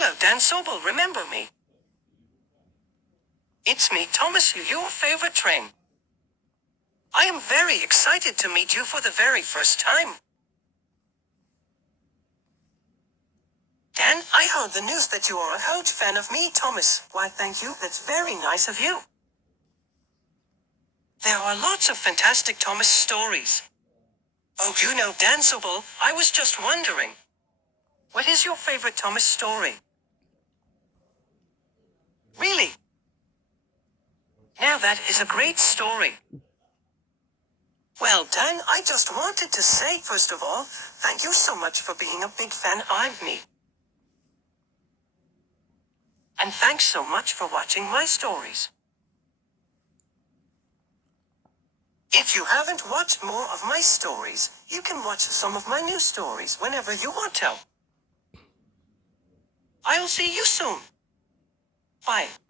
Hello, Dan Sobel, remember me? It's me, Thomas, your favorite train. I am very excited to meet you for the very first time. Dan, I heard the news that you are a huge fan of me, Thomas. Why, thank you, that's very nice of you. There are lots of fantastic Thomas stories. Oh, Dan Sobel, I was just wondering. What is your favorite Thomas story? Really? Now that is a great story. Well, Dan, I just wanted to say, first of all, thank you so much for being a big fan of me. And thanks so much for watching my stories. If you haven't watched more of my stories, you can watch some of my new stories whenever you want to. I'll see you soon. Bye.